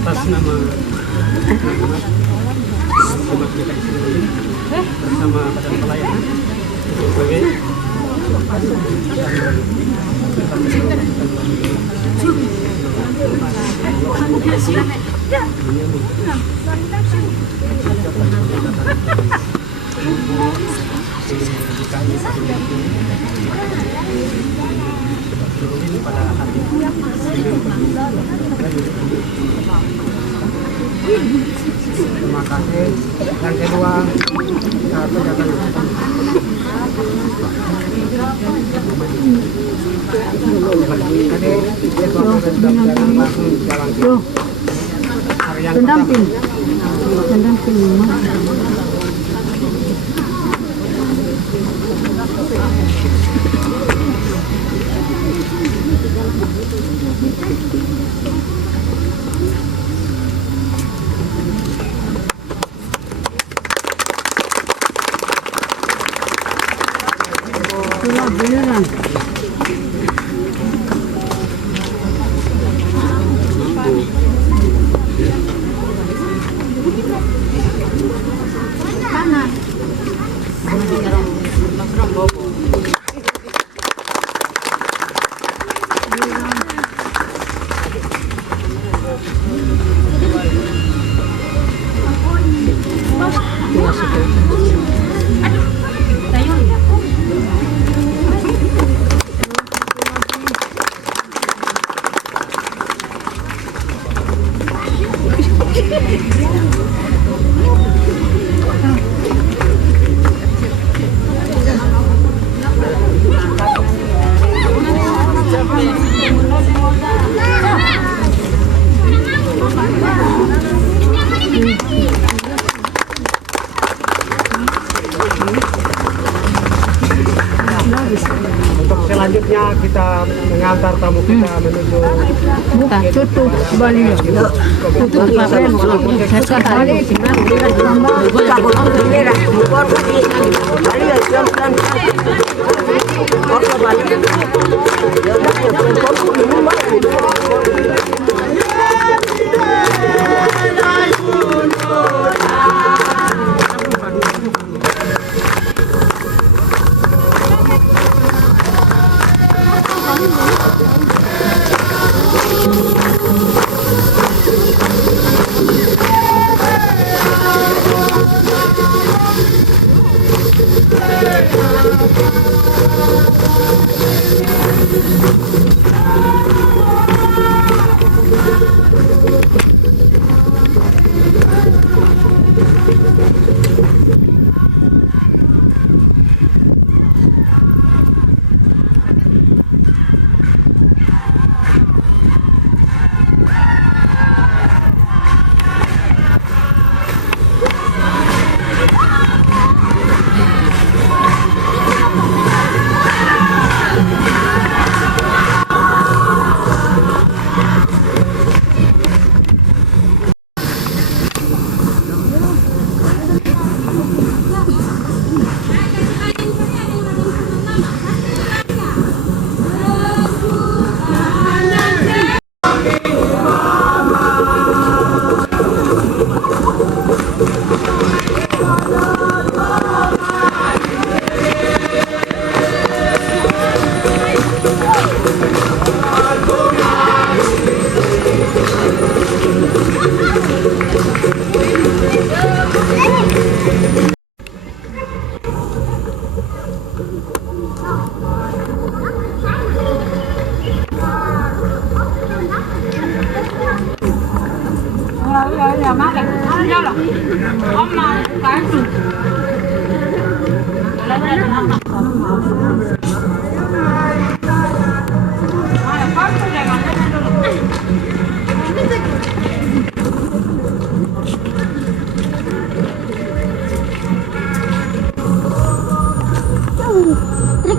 Atas nama bersama Badan Pelayanan sebagai pada hari terima kasih. Yang kedua, pendamping. Beneran. untuk selanjutnya kita mengantar tamu kita menuju Cutu Bali. Cutu Bali.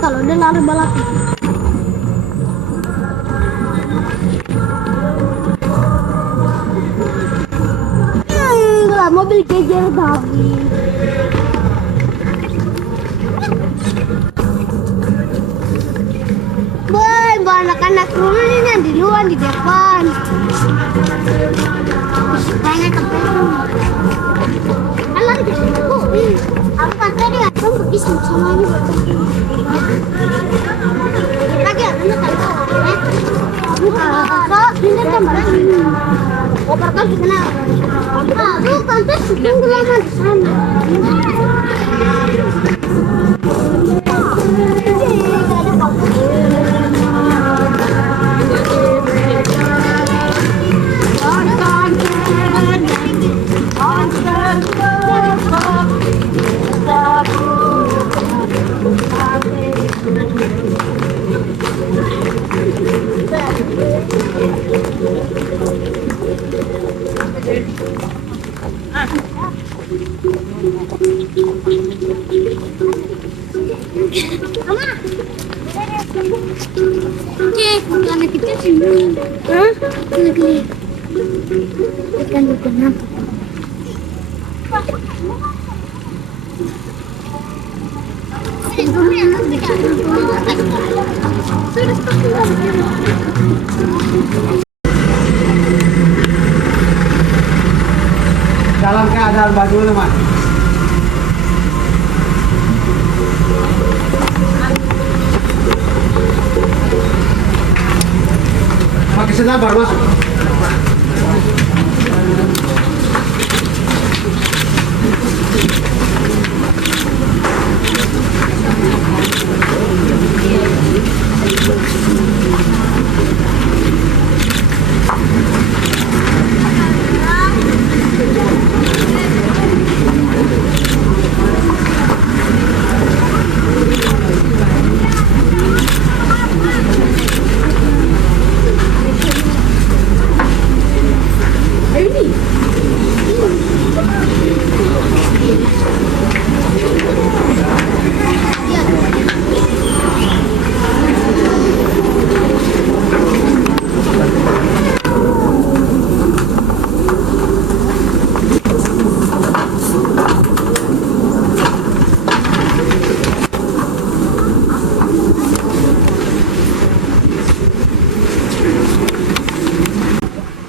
Kalau dia lari balap. mobil kejar babi. Boy, anak-anak dulu ini yang di luar di depan. Banyak tempat. Alah di situ. Aku kan tadi aku bisa sama ini. Lagi ada kan? Kak, ini gambar ini. Koper kan di sana. Aduh, tante syuting lama di sana. Anak kecil sini. Hah? Lagi. Ikan bukan apa? Dalam keadaan bagaimana, Mas? Pakai senabar, Mas.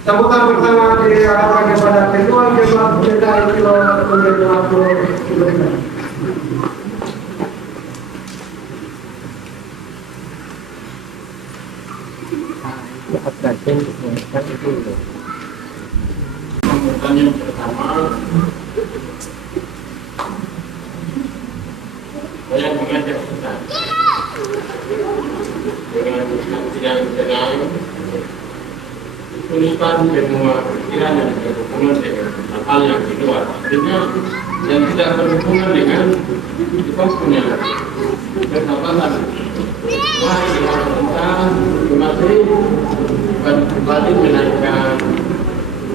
Sambutan pertama diarahkan kepada Ketua Jemaat Pendeta Kilo Jemaat Pendeta. Sambutan yang pertama, saya mengajak kita dengan sidang-sidang tuliskan semua pikiran yang berhubungan dengan hal yang di luar, artinya yang tidak berhubungan dengan kita punya persahabatan. Mari kita masing-masing kembali menaikkan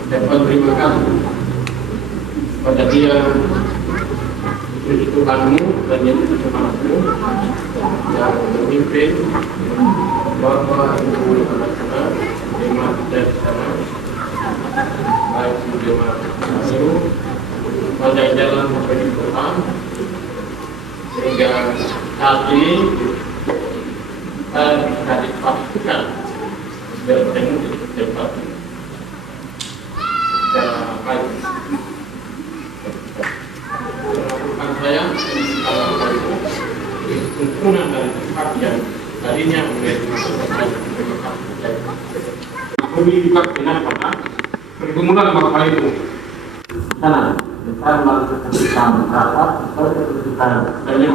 dapat terima kasih pada Dia Tuhanmu dan yang Tuhanmu yang memimpin Bapak Ibu anak-anak jemaat dari sana, baik jemaat baru pada jalan menuju Tuhan, sehingga saat ini kita bisa dipastikan bertemu di tempat secara baik. Melakukan saya kalau dari tuntunan dari tempat yang tadinya menjadi masalah kami juga benar pada pergumulan bapak itu sana kita melakukan rapat kita tanya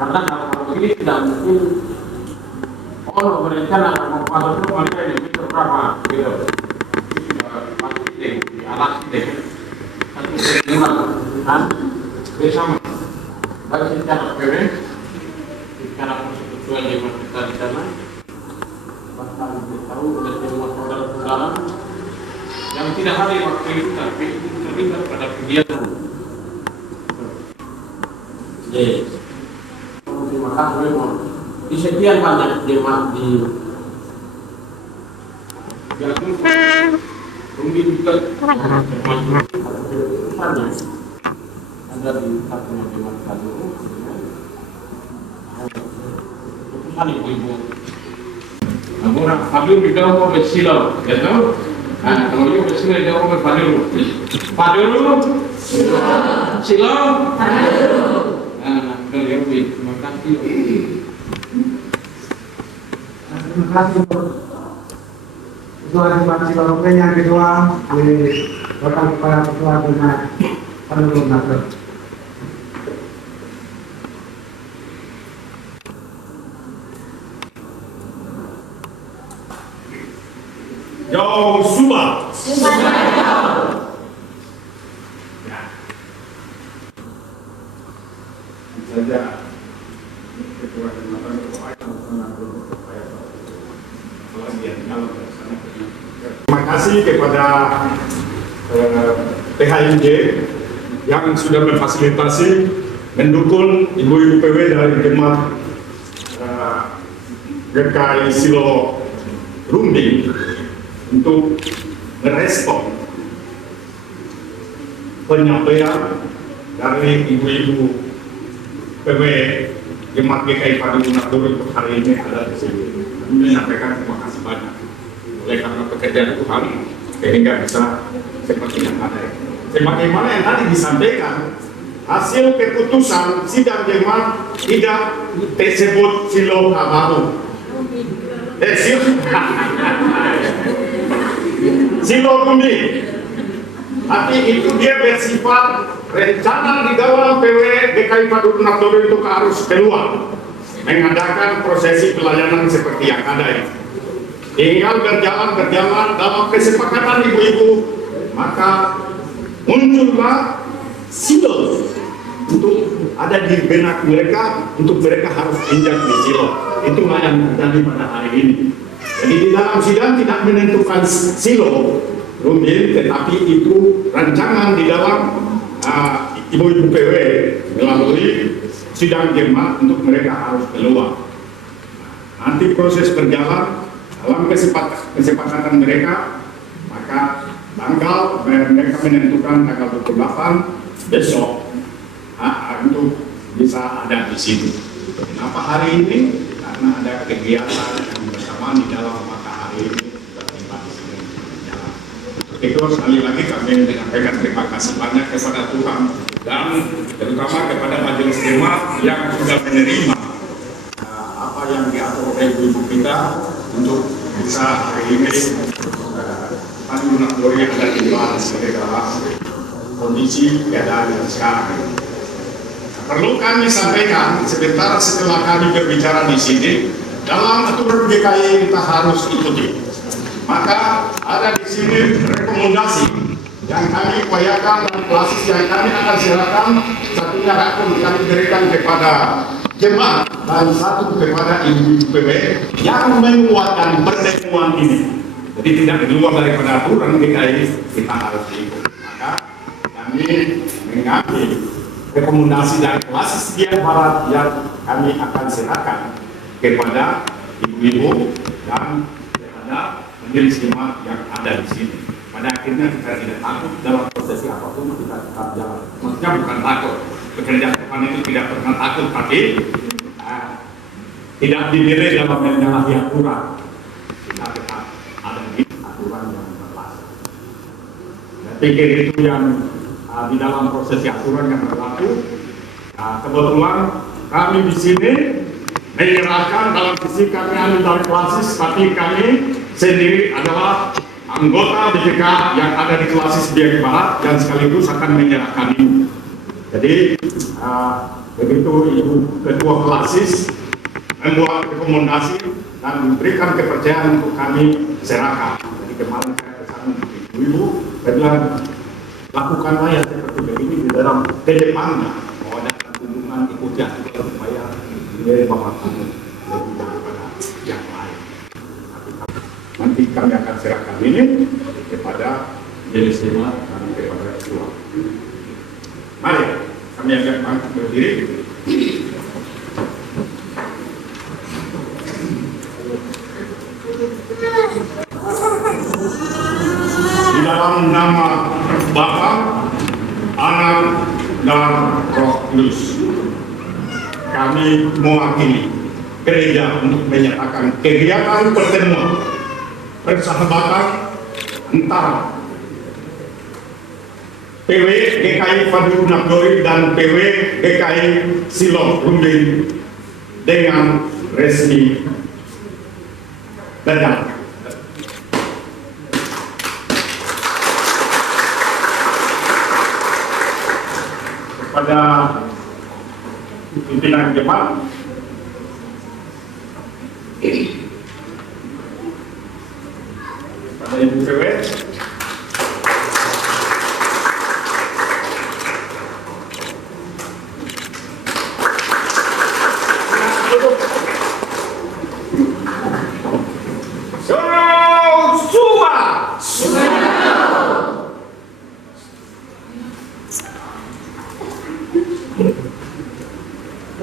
karena kalau begini tidak mungkin orang berencana pada mereka ini berapa gitu sudah pasti di alas deh satu terima kan bersama baik secara PW secara persekutuan jemaat kita di sana bahkan tahu dan semua saudara-saudara yang tidak hadir waktu itu tapi terlibat pada kegiatan. Yes. Terima kasih memang di sekian banyak jemaat di Jakarta Rumit juga termasuk keputusannya ada di satunya Dewan Kaduru. Keputusan ibu-ibu. Namun Fadil tidak mau bersilau, ya tahu? Nah, kalau dia bersilau dia mau Fadil. Fadil, silau. Nah, kalian terima kasih. Terima kasih untuk animasi barokahnya yang kedua datang kepada ketua dengan Panurun Naker. Jauh Subah. Saja ketua kecamatan terima kasih kepada PHIJ yang sudah memfasilitasi mendukung ibu-ibu PW dari Jemaat GKI Silo Rumbing untuk merespon penyampaian dari ibu-ibu PW Jemaat GKI Padu Nagoro untuk hari ini ada di sini. Kami menyampaikan terima kasih banyak. Oleh karena pekerjaan Tuhan sehingga bisa seperti yang ada. Sebagaimana yang tadi disampaikan, hasil keputusan sidang jemaat tidak tersebut Silo Kabaru. Silo Rumbing. Tapi itu dia bersifat rencana di dalam PW GKI Padu Nagoro itu harus keluar mengadakan prosesi pelayanan seperti yang ada ini. Tinggal berjalan dalam kesepakatan ibu-ibu, maka muncullah silo untuk ada di benak mereka, untuk mereka harus injak di silo. Itulah yang terjadi pada hari ini. Jadi di dalam sidang tidak menentukan silo Rumbing, tetapi itu rancangan di dalam ibu-ibu PW melalui sidang jemaat untuk mereka harus keluar. Nanti proses berjalan dalam kesepakatan mereka, maka tanggal mereka menentukan tanggal 28 besok untuk bisa ada di sini. Kenapa hari ini? Karena ada kegiatan yang bersamaan di dalam maka hari ini terlibat di sini berjalan. Itu sekali lagi kami menyampaikan terima kasih banyak kepada Tuhan dan terutama kepada majelis jemaat yang sudah menerima apa yang diatur oleh ibu kita untuk bisa hari ini Panurun Nagoro yang ada di luar sebagai dalam kondisi keadaan yang sekarang. Perlu kami sampaikan sebentar setelah kami berbicara di sini, dalam aturan GKI kita harus ikuti. Maka ada di sini rekomendasi yang kami upayakan dan klasis yang kami akan serahkan, satunya akan kami berikan kepada jemaat dan satu kepada ibu-ibu PW yang menguatkan pertemuan ini. Jadi tidak di luar daripada aturan GKI, kita harus diikuti. Maka kami mengambil rekomendasi dari klasis Dian Barat yang kami akan serahkan kepada ibu-ibu dan kepada majelis jemaat yang ada di sini. Pada akhirnya kita tidak takut dalam prosesi apapun, kita tetap jalan. Maksudnya bukan takut, bekerja depan itu tidak pernah takut, tapi tidak dinilai dalam menyalahi aturan. Kita tetap ada di aturan yang berlaku. Saya pikir itu yang di dalam prosesi aturan yang berlaku. Kebetulan kami di sini menyerahkan dalam sisi kami ambil dari klasis, tapi kami sendiri adalah anggota BPK yang ada di klasis Dian Barat dan sekaligus akan menyerahkan ini. Jadi begitu ibu ketua klasis membuat rekomendasi dan memberikan kepercayaan untuk kami serahkan. Jadi kemarin saya pesan ibu, saya bilang lakukanlah yang seperti ini di dalam kedepannya, mau ada kunjungan ikuti aturan supaya dia bapak kamu lebih daripada yang lain. Nanti kami akan serahkan ini kepada jenis jemaat dan kepada ketua. Mari kami akan berdiri. Bila Kudus. Kami mewakili gereja untuk menyatakan kegiatan pertemuan persahabatan antara PW GKI Fadul Nagdori dan PW GKI Silom Rumbin dengan resmi dan pada pimpinan jemaat pada Ibu PW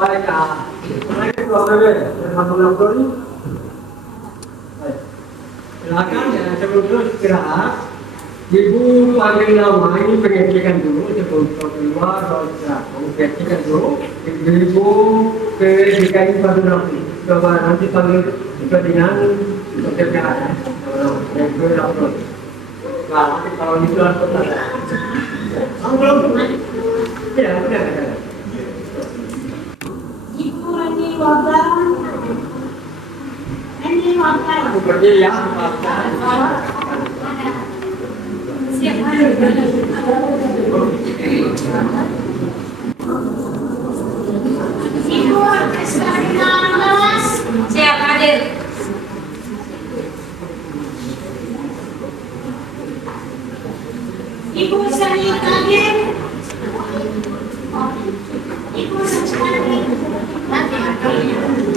Baik, baik, silakan ya, sebelum istirahat, Ibu panggil nama ini pengecekan dulu sebelum keluar atau pengecekan dulu. Ibu ke DKI Padunapuri, coba nanti panggil dengan pengecekan. Kalau itu langsung ada. Belum, ya benar. Seperti ya. Siap hadir. Ibu Sani hadir. Ibu Sani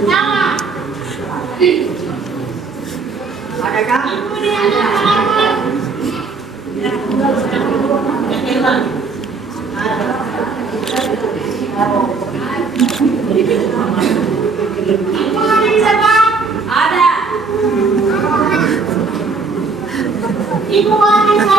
nama. Adakah? Ibu dia Ibu Wanita.